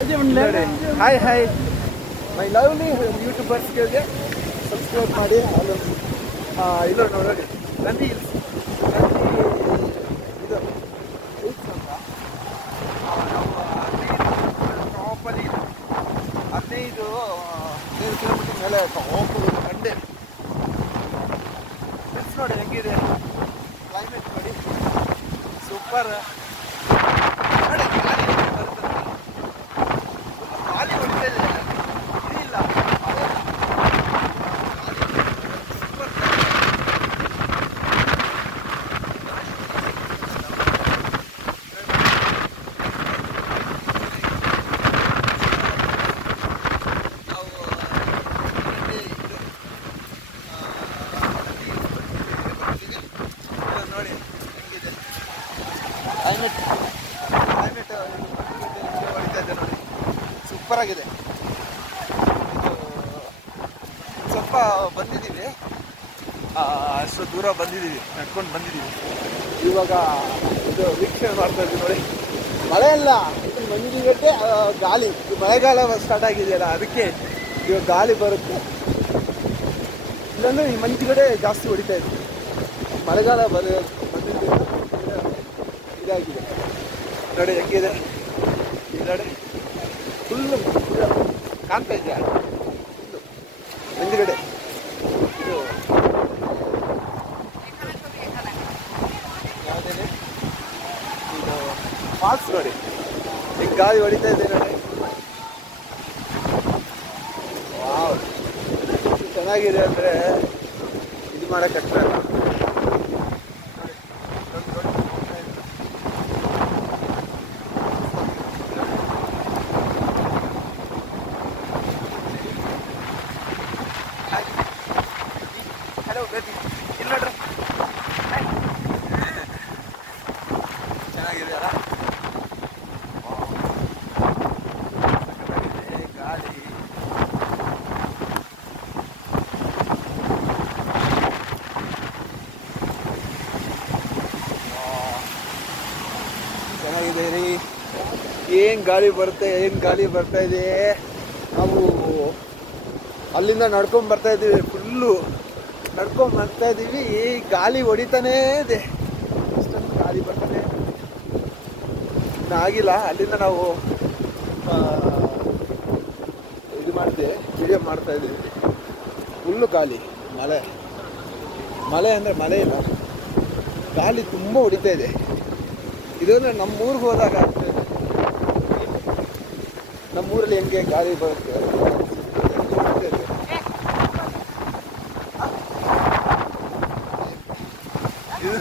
Hi hi my lovely ಯೂಟ್ಯೂಬರ್ಸ್ಗಳಿಗೆ subscribe ಮಾಡಿ ಅಲ್ಲೊಂದು ಇಲ್ಲ ನೋಡಿ ನಂದಿ ಹಿಲ್ಸ್ ಇದು ಹಿಲ್ಸ್ ಅಂತ ಟಾಪಲ್ಲಿ 15 ಕಿಲೋಮೀಟರ್ ಮೇಲೆ ಟಾಪ್ ಕಂಡೆ ಹಿಲ್ಸ್ ನೋಡಿ ಹೆಂಗಿದೆ ಕ್ಲೈಮೇಟ್ ನೋಡಿ ಸೂಪರ್ ನೋಡಿ ಗಾಳಿ ಹೊಡಿತಾ ಇದೆ ಇಲ್ಲ ನೋಡಿ ಹೆಂಗಿದೆ ಕ್ಲೈಮೇಟ್ ಹೊಡಿತಾ ಇದೆ ನೋಡಿ ಸೂಪರ್ ಆಗಿದೆ. ಸ್ವಲ್ಪ ಬಂದಿದ್ದೀವಿ, ಅಷ್ಟು ದೂರ ಬಂದಿದ್ದೀವಿ, ನಡ್ಕೊಂಡು ಬಂದಿದ್ದೀವಿ. ಇವಾಗ ಇದು ವೀಕ್ಷಣೆ ಮಾಡ್ತಾ ಇದ್ದೀವಿ ನೋಡಿ. ಮಳೆ ಅಲ್ಲ, ಇದು ಮಂಜುಗಡ್ಡೆ ಗಾಳಿ. ಇದು ಮಳೆಗಾಲ ಸ್ಟಾರ್ಟ್ ಆಗಿದೆಯಲ್ಲ, ಅದಕ್ಕೆ ಇವಾಗ ಗಾಳಿ ಬರುತ್ತೆ. ಇಲ್ಲಾಂದರೆ ಈ ಮಂಜುಗಡ್ಡೆ ಜಾಸ್ತಿ ಹೊಡಿತಾ ಇದೆ. ಮಳೆಗಾಲ ಬಂದಿದ್ದರಿಂದ ಇದಾಗಿದೆ ನೋಡಿ ಹೆಂಗಿದೆ ಈ ನೋಡಿ. ಫುಲ್ಲು ಕಾಣ್ತಾ ಇದೆಯಾ ಮಂಜುಗಡ್ಡೆ. ಇದು ಯಾವುದೇನೆ ಇದು ಫಾಲ್ಸ್ ನೋಡಿ, ಈಗ ಗಾಳಿ ಹೊಡಿತಾ ಇದೆ ನೋಡಿ. ವಾವ್, ಚೆನ್ನಾಗಿದೆ ಅಂದರೆ ಇದು ಮಾಡೋಕ್ಕಾಗ್ತಾ ಇಲ್ಲ. ಹಲೋ ಬೇಬಿ, ಇಲ್ಲ ನೋಡ್ರಿ ಚೆನ್ನಾಗಿದೆ ಅಲ್ಲ. ಗಾಳಿ ಚೆನ್ನಾಗಿದೆ ರೀ. ಏನು ಗಾಳಿ ಬರುತ್ತೆ, ಏನು ಗಾಳಿ ಬರ್ತಾ ಇದೆ. ನಾವು ಅಲ್ಲಿಂದ ನಡ್ಕೊಂಡು ಬರ್ತಾ ಇದ್ದೀವಿ, ಫುಲ್ಲು ನಡ್ಕೊಂಡು ಬರ್ತಾ ಇದ್ದೀವಿ. ಗಾಳಿ ಹೊಡಿತಾನೇ ಇದೆ, ಅಷ್ಟೊಂದು ಗಾಳಿ ಬರ್ತಾನೆ ಇನ್ನು ಆಗಿಲ್ಲ. ಅಲ್ಲಿಂದ ನಾವು ಇದು ಮಾಡ್ತೀವಿ, ವಿಡಿಯೋ ಮಾಡ್ತಾ ಇದ್ದೀವಿ. ಫುಲ್ಲು ಗಾಳಿ, ಮಳೆ ಅಂದರೆ ಮಳೆ ಇಲ್ಲ, ಗಾಳಿ ತುಂಬ ಹೊಡಿತಾ ಇದೆ. ಇದನ್ನು ನಮ್ಮೂರಿಗೆ ಹೋದಾಗ ಆಗ್ತದೆ. ನಮ್ಮೂರಲ್ಲಿ ಹೆಂಗೆ ಗಾಳಿ ಬರುತ್ತೆ ಇದು